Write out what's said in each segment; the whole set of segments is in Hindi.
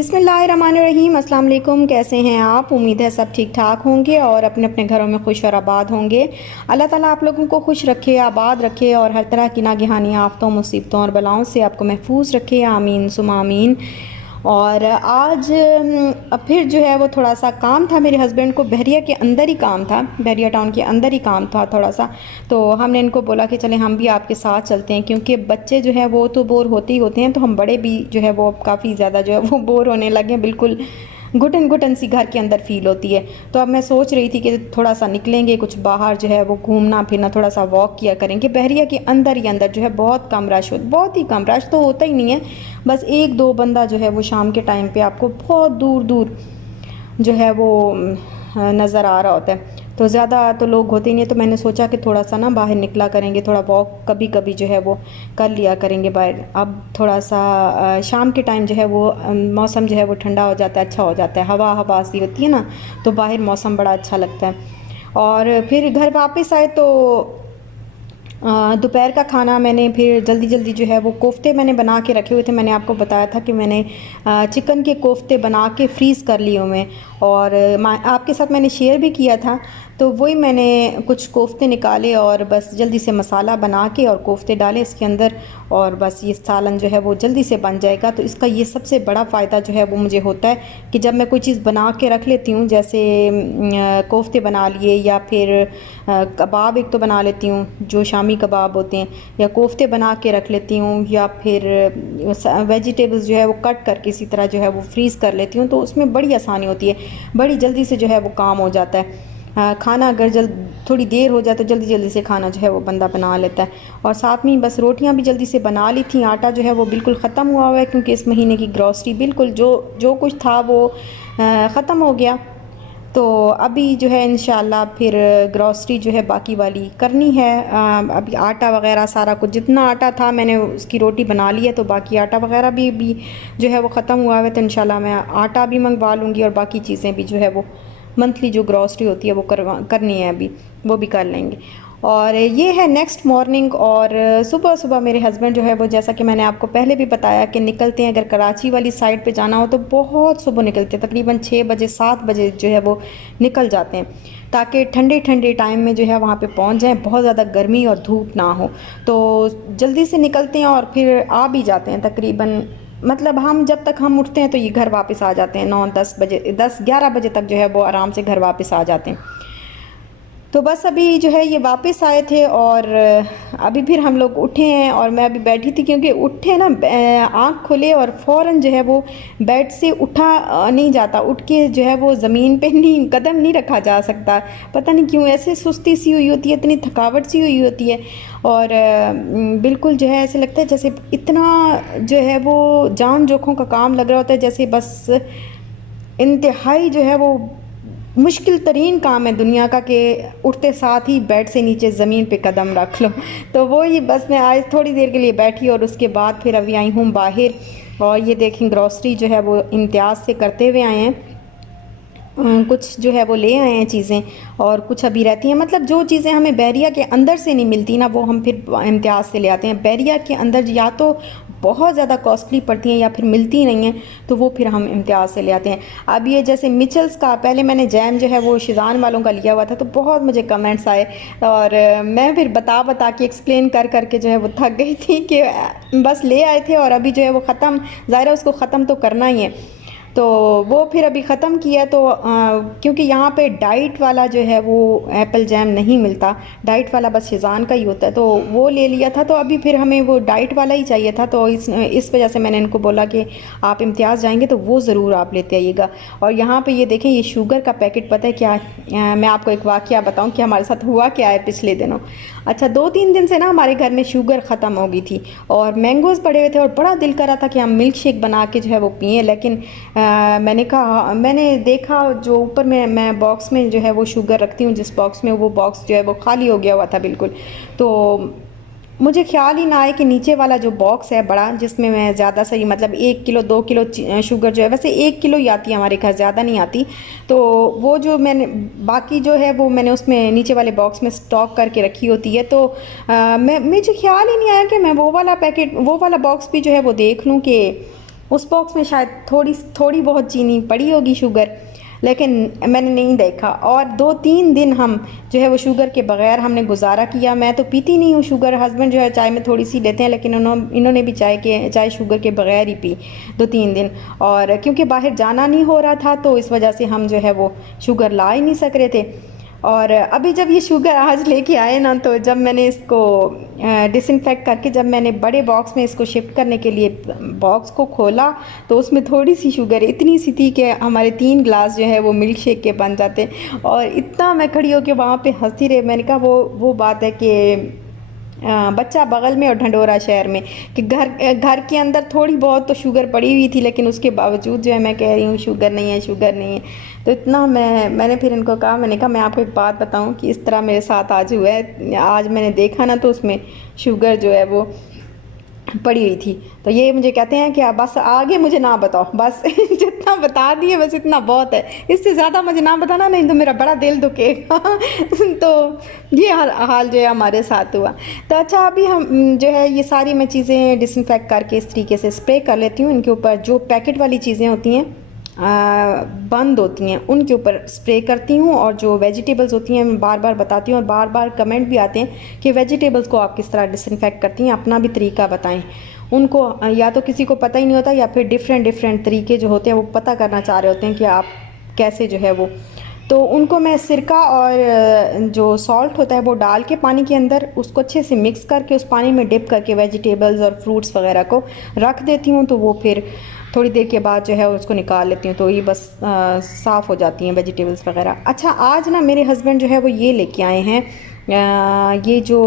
बिस्मिल्लाहिर्रहमानिर्रहीम। अस्सलाम वालेकुम। कैसे हैं आप? उम्मीद है सब ठीक ठाक होंगे और अपने अपने घरों में खुश और आबाद होंगे। अल्लाह ताला आप लोगों को खुश रखे, आबाद रखे और हर तरह की नागहानी आफतों, मुसीबतों और बलाओं से आपको महफूज रखे। आमीन सुमा आमीन। और आज फिर जो है वो थोड़ा सा काम था, मेरे हस्बैंड को बहरिया के अंदर ही काम था, बहरिया टाउन के अंदर ही काम था थोड़ा सा। तो हमने इनको बोला कि चलें हम भी आपके साथ चलते हैं, क्योंकि बच्चे जो है वो तो बोर होते ही होते हैं, तो हम बड़े भी जो है वो काफ़ी ज़्यादा जो है वो बोर होने लगे। बिल्कुल घुटन घुटन सी घर के अंदर फील होती है। तो अब मैं सोच रही थी कि थोड़ा सा निकलेंगे, कुछ बाहर जो है वो घूमना फिरना, थोड़ा सा वॉक किया करेंगे। बहरिया के अंदर ही अंदर जो है बहुत कम रश हो, बहुत ही कम रश तो होता ही नहीं है, बस एक दो बंदा जो है वो शाम के टाइम पे आपको बहुत दूर दूर जो है वो नज़र आ रहा होता है। तो ज़्यादा तो लोग होते ही नहीं, तो मैंने सोचा कि थोड़ा सा ना बाहर निकला करेंगे, थोड़ा वॉक कभी कभी जो है वो कर लिया करेंगे बाहर। अब थोड़ा सा शाम के टाइम जो है वो मौसम जो है वो ठंडा हो जाता है, अच्छा हो जाता है, हवा हवा सी होती है ना, तो बाहर मौसम बड़ा अच्छा लगता है। और फिर घर वापस आए तो दोपहर का खाना मैंने फिर जल्दी जल्दी जो है वो कोफ्ते मैंने बना के रखे हुए थे। मैंने आपको बताया था कि मैंने चिकन के कोफ्ते बना के फ्रीज़ कर लिए हुए, और आपके साथ मैंने शेयर भी किया था। तो वही मैंने कुछ कोफ्ते निकाले और बस जल्दी से मसाला बना के और कोफ्ते डाले इसके अंदर, और बस ये सालन जो है वो जल्दी से बन जाएगा। तो इसका ये सबसे बड़ा फ़ायदा जो है वो मुझे होता है कि जब मैं कोई चीज़ बना के रख लेती हूँ, जैसे कोफ्ते बना लिए या फिर कबाब एक तो बना लेती हूँ जो शामी कबाब होते हैं, या कोफ्ते बना के रख लेती हूँ, या फिर वेजिटेबल्स जो है वो कट करके इसी तरह जो है वो फ्रीज़ कर लेती हूँ। तो उसमें बड़ी आसानी होती है, बड़ी जल्दी से जो है वो काम हो जाता है। खाना अगर थोड़ी देर हो जाए तो जल्दी जल्दी से खाना जो है वो बंदा बना लेता है। और साथ में बस रोटियां भी जल्दी से बना ली थी। आटा जो है वो बिल्कुल ख़त्म हुआ हुआ है, क्योंकि इस महीने की ग्रॉसरी बिल्कुल जो जो कुछ था वो ख़त्म हो गया। तो अभी जो है इंशाल्लाह फिर ग्रॉसरी जो है बाकी वाली करनी है। अभी आटा वगैरह सारा कुछ जितना आटा था मैंने उसकी रोटी बना ली है, तो बाकी आटा वगैरह भी जो है वो ख़त्म हुआ है। तो इंशाल्लाह मैं आटा भी मंगवा लूँगी और बाकी चीज़ें भी जो है वो मंथली जो ग्रॉसरी होती है वो करनी है, अभी वो भी कर लेंगे। और ये है नेक्स्ट मॉर्निंग। और सुबह सुबह मेरे हस्बैंड जो है वो, जैसा कि मैंने आपको पहले भी बताया, कि निकलते हैं। अगर कराची वाली साइड पे जाना हो तो बहुत सुबह निकलते हैं, तकरीबन 6 बजे 7 बजे जो है वो निकल जाते हैं, ताकि ठंडे ठंडे टाइम में जो है वहाँ पे पहुँच जाएं, बहुत ज़्यादा गर्मी और धूप ना हो। तो जल्दी से निकलते हैं और फिर आ भी जाते हैं तकरीबन, मतलब हम जब तक हम उठते हैं तो ये घर वापस आ जाते हैं 9-10 बजे, 10-11 बजे तक जो है वो आराम से घर वापस आ जाते हैं। तो बस अभी जो है ये वापस आए थे और अभी फिर हम लोग उठे हैं, और मैं अभी बैठी थी, क्योंकि उठे ना आँख खुले और फ़ौरन जो है वो बेड से उठा नहीं जाता, उठ के जो है वो ज़मीन पे नहीं, कदम नहीं रखा जा सकता। पता नहीं क्यों ऐसे सुस्ती सी हुई होती है, इतनी थकावट सी हुई होती है, और बिल्कुल जो है ऐसे लगता है जैसे इतना जो है वो जान जोखों का काम लग रहा होता है, जैसे बस इंतहाई जो है वो मुश्किल तरीन काम है दुनिया का, कि उठते साथ ही बेड से नीचे ज़मीन पे कदम रख लो। तो वो ही बस मैं आज थोड़ी देर के लिए बैठी और उसके बाद फिर अभी आई हूँ बाहर। और ये देखें ग्रॉसरी जो है वो इम्तियाज़ से करते हुए आए हैं। कुछ जो है वो ले आए हैं चीज़ें, और कुछ अभी रहती हैं, मतलब जो चीज़ें हमें बहरिया के अंदर से नहीं मिलती ना, वो हम फिर इम्तियाज़ से ले आते हैं। बहरिया के अंदर या तो बहुत ज़्यादा कॉस्टली पड़ती हैं या फिर मिलती नहीं हैं, तो वो फिर हम इम्तियाज़ से ले आते हैं। अब ये जैसे मिचल्स का, पहले मैंने जैम जो है वो शिज़ान वालों का लिया हुआ था, तो बहुत मुझे कमेंट्स आए, और मैं फिर बता बता के एक्सप्लेन कर करके जो है वो थक गई थी कि बस ले आए थे और अभी जो है वो ख़त्म, ज़ाहिर उसको ख़त्म तो करना ही है। तो वो फिर अभी ख़त्म किया। तो क्योंकि यहाँ पे डाइट वाला जो है वो एप्पल जैम नहीं मिलता, डाइट वाला बस शिज़ान का ही होता है, तो वो ले लिया था। तो अभी फिर हमें वो डाइट वाला ही चाहिए था, तो इस वजह से मैंने इनको बोला कि आप इम्तियाज़ जाएंगे तो वो ज़रूर आप लेते आइएगा। और यहाँ पे ये देखें, ये शुगर का पैकेट, पता है क्या मैं आपको एक वाक़या बताऊँ कि हमारे साथ हुआ क्या है पिछले दिनों। अच्छा 2-3 दिन से ना हमारे घर में शुगर ख़त्म हो गई थी, और मैंगोज़ पड़े हुए थे, और बड़ा दिल कर रहा था कि हम मिल्क शेक बना के जो है वो पिएँ। लेकिन मैंने कहा, मैंने देखा जो ऊपर में मैं बॉक्स में जो है वो शुगर रखती हूँ, जिस बॉक्स में, वो बॉक्स जो है वो खाली हो गया हुआ था बिल्कुल। तो मुझे ख्याल ही ना आए कि नीचे वाला जो बॉक्स है बड़ा, जिसमें मैं ज़्यादा सही मतलब 1 किलो 2 किलो शुगर जो है, वैसे 1 किलो ही आती है हमारे घर, ज़्यादा नहीं आती। तो वो जो मैंने बाकी जो है वो मैंने उसमें नीचे वाले बॉक्स में स्टॉक करके रखी होती है। तो मुझे ख्याल ही नहीं आया कि मैं वो वाला पैकेट, वो वाला बॉक्स भी जो है वो देख लूँ कि उस बॉक्स में शायद थोड़ी थोड़ी बहुत चीनी पड़ी होगी, शुगर, लेकिन मैंने नहीं देखा। और 2-3 दिन हम जो है वो शुगर के बग़ैर हमने गुजारा किया। मैं तो पीती नहीं हूँ शुगर, हस्बैंड जो है चाय में थोड़ी सी लेते हैं, लेकिन इन्होंने भी चाय शुगर के बग़ैर ही पी 2-3 दिन। और क्योंकि बाहर जाना नहीं हो रहा था तो इस वजह से हम जो है वो शुगर ला ही नहीं सक रहे थे। और अभी जब ये शुगर आज लेके आए ना, तो जब मैंने इसको डिसइंफेक्ट करके जब मैंने बड़े बॉक्स में इसको शिफ्ट करने के लिए बॉक्स को खोला, तो उसमें थोड़ी सी शुगर इतनी सी थी कि हमारे 3 ग्लास जो है वो मिल्क शेक के बन जाते। और इतना मैं खड़ी होकर वहाँ पे हंसती रही। मैंने कहा वो बात है कि बच्चा बगल में और ढंढोरा शहर में, कि घर के अंदर थोड़ी बहुत तो शुगर पड़ी हुई थी, लेकिन उसके बावजूद जो है मैं कह रही हूँ शुगर नहीं है, शुगर नहीं है। तो इतना मैंने फिर इनको कहा, मैंने कहा मैं आपको एक बात बताऊँ कि इस तरह मेरे साथ आज हुआ है। आज मैंने देखा ना तो उसमें शुगर जो है वो पड़ी हुई थी। तो ये मुझे कहते हैं कि बस आगे मुझे ना बताओ, बस जितना बता दिए बस इतना बहुत है, इससे ज़्यादा मुझे ना बताना, नहीं तो मेरा बड़ा दिल दुखेगा। तो ये हाल जो है हमारे साथ हुआ। तो अच्छा, अभी हम जो है ये सारी मैं चीज़ें डिसइंफेक्ट करके इस तरीके से स्प्रे कर लेती हूँ। इनके ऊपर जो पैकेट वाली चीज़ें होती हैं बंद होती हैं उनके ऊपर स्प्रे करती हूँ। और जो वेजिटेबल्स होती हैं मैं बार बार बताती हूँ, और बार बार कमेंट भी आते हैं कि वेजिटेबल्स को आप किस तरह डिसइंफेक्ट करती हैं, अपना भी तरीका बताएं। उनको या तो किसी को पता ही नहीं होता, या फिर डिफरेंट तरीके जो होते हैं वो पता करना चाह रहे होते हैं कि आप कैसे जो है वो। तो उनको मैं सिरका और जो सॉल्ट होता है वो डाल के पानी के अंदर उसको अच्छे से मिक्स करके उस पानी में डिप करके वेजिटेबल्स और फ्रूट्स वगैरह को रख देती हूँ। तो वो फिर थोड़ी देर के बाद जो है उसको निकाल लेती हूँ, तो ये बस साफ़ हो जाती हैं वेजिटेबल्स वगैरह। अच्छा, आज ना मेरे हस्बैंड जो है वो ये लेके आए हैं, ये जो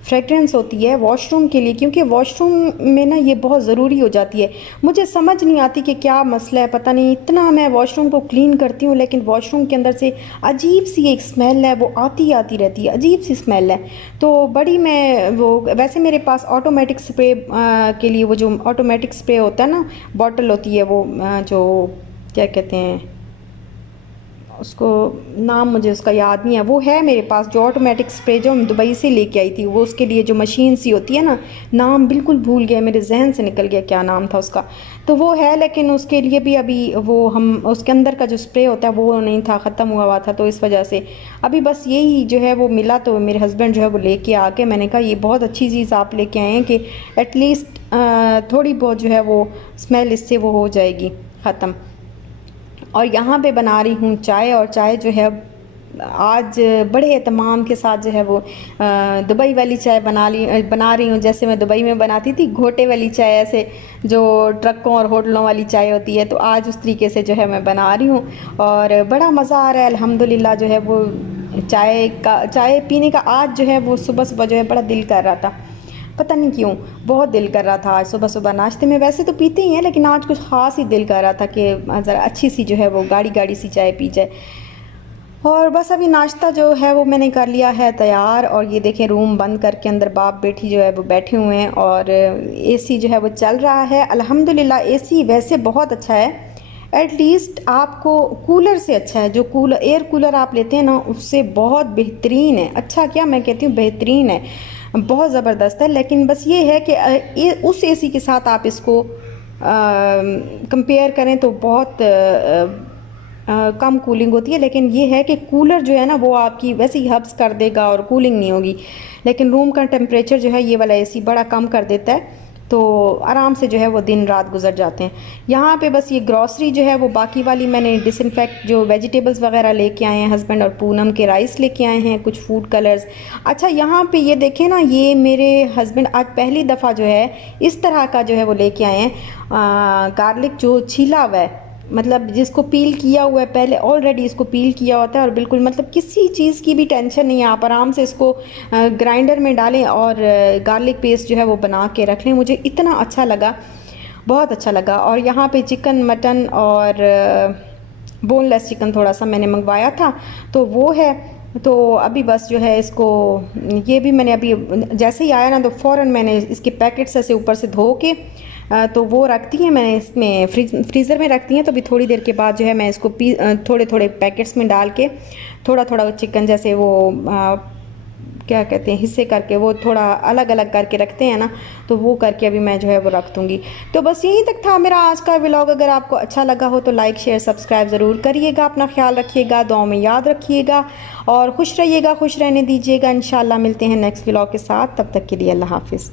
फ्रेगरेंस होती है वॉशरूम के लिए, क्योंकि वॉशरूम में ना ये बहुत ज़रूरी हो जाती है। मुझे समझ नहीं आती कि क्या मसला है, पता नहीं, इतना मैं वॉशरूम को क्लीन करती हूँ लेकिन वॉशरूम के अंदर से अजीब सी एक स्मेल है, वो आती रहती है, अजीब सी स्मेल है। तो बड़ी मैं वो, वैसे मेरे पास ऑटोमेटिक स्प्रे के लिए वो जो ऑटोमेटिक स्प्रे होता है ना, बॉटल होती है वो जो क्या कहते हैं उसको, नाम मुझे उसका याद नहीं है, वो है मेरे पास जो ऑटोमेटिक स्प्रे जो मैं दुबई से लेके आई थी। वो उसके लिए जो मशीन सी होती है ना, नाम बिल्कुल भूल गया, मेरे जहन से निकल गया क्या नाम था उसका। तो वो है, लेकिन उसके लिए भी अभी वो हम उसके अंदर का जो स्प्रे होता है वो नहीं था, ख़त्म हुआ था। तो इस वजह से अभी बस यही जो है वो मिला, तो मेरे हस्बैंड जो है वो लेके आ के, मैंने कहा ये बहुत अच्छी चीज़ आप लेके आए हैं कि एटलीस्ट थोड़ी बहुत जो है वो स्मेल इससे वो हो जाएगी ख़त्म। और यहाँ पे बना रही हूँ चाय, और चाय जो है आज बड़े एहतमाम के साथ जो है वो दुबई वाली चाय बना रही हूँ, जैसे मैं दुबई में बनाती थी घोटे वाली चाय, ऐसे जो ट्रकों और होटलों वाली चाय होती है, तो आज उस तरीके से जो है मैं बना रही हूँ। और बड़ा मज़ा आ रहा है अल्हम्दुलिल्लाह। जो है वो चाय पीने का आज जो है वो सुबह सुबह जो है बड़ा दिल कर रहा था, पता नहीं क्यों बहुत दिल कर रहा था आज सुबह सुबह नाश्ते में। वैसे तो पीते ही हैं, लेकिन आज कुछ ख़ास ही दिल कर रहा था कि ज़रा अच्छी सी जो है वो गाढ़ी सी चाय पी जाए। और बस अभी नाश्ता जो है वो मैंने कर लिया है तैयार। और ये देखें, रूम बंद करके अंदर बाप बेटी जो है वो बैठे हुए हैं, और एसी जो है वो चल रहा है अल्हम्दुलिल्लाह। एसी वैसे बहुत अच्छा है, एटलीस्ट आपको कूलर से अच्छा है। जो एयर कूलर आप लेते हैं ना उससे बहुत बेहतरीन है। अच्छा क्या, मैं कहती हूँ बेहतरीन है, बहुत ज़बरदस्त है। लेकिन बस ये है कि उस एसी के साथ आप इसको कंपेयर करें तो बहुत कम कूलिंग होती है। लेकिन ये है कि कूलर जो है ना वो आपकी वैसे ही हब्स कर देगा और कूलिंग नहीं होगी, लेकिन रूम का टेम्परेचर जो है ये वाला एसी बड़ा कम कर देता है, तो आराम से जो है वो दिन रात गुजर जाते हैं। यहाँ पे बस ये ग्रॉसरी जो है वो बाकी वाली मैंने डिसइंफेक्ट, जो वेजिटेबल्स वगैरह लेके आए हैं हस्बैंड, और पूनम के राइस लेके आए हैं, कुछ फूड कलर्स। अच्छा, यहाँ पे ये देखें ना, ये मेरे हस्बैंड आज पहली दफ़ा जो है इस तरह का जो है वो लेके आए हैं गार्लिक जो छीला हुआ है, मतलब जिसको पील किया हुआ है पहले, ऑलरेडी इसको पील किया होता है, और बिल्कुल मतलब किसी चीज़ की भी टेंशन नहीं है। आप आराम से इसको ग्राइंडर में डालें और गार्लिक पेस्ट जो है वो बना के रख लें। मुझे इतना अच्छा लगा, बहुत अच्छा लगा। और यहाँ पे चिकन, मटन और बोनलेस चिकन थोड़ा सा मैंने मंगवाया था, तो वो है। तो अभी बस जो है इसको, ये भी मैंने अभी जैसे ही आया ना तो फ़ौरन मैंने इसके पैकेट्स ऐसे ऊपर से धो के तो वो रखती हैं मैंने इसमें फ्रीज़र में रखती हैं। तो अभी थोड़ी देर के बाद जो है मैं इसको थोड़े थोड़े पैकेट्स में डाल के थोड़ा थोड़ा चिकन जैसे वो क्या कहते हैं हिस्से करके, वो थोड़ा अलग अलग करके रखते हैं ना, तो वो करके अभी मैं जो है वो रख दूँगी। तो बस यहीं तक था मेरा आज का व्लॉग। अगर आपको अच्छा लगा हो तो लाइक शेयर सब्सक्राइब ज़रूर करिएगा। अपना ख्याल रखिएगा, दुआओं में याद रखिएगा और खुश रहिएगा, खुश रहने दीजिएगा। इंशाल्लाह मिलते हैं नेक्स्ट व्लॉग के साथ, तब तक के लिए अल्लाह हाफिज़।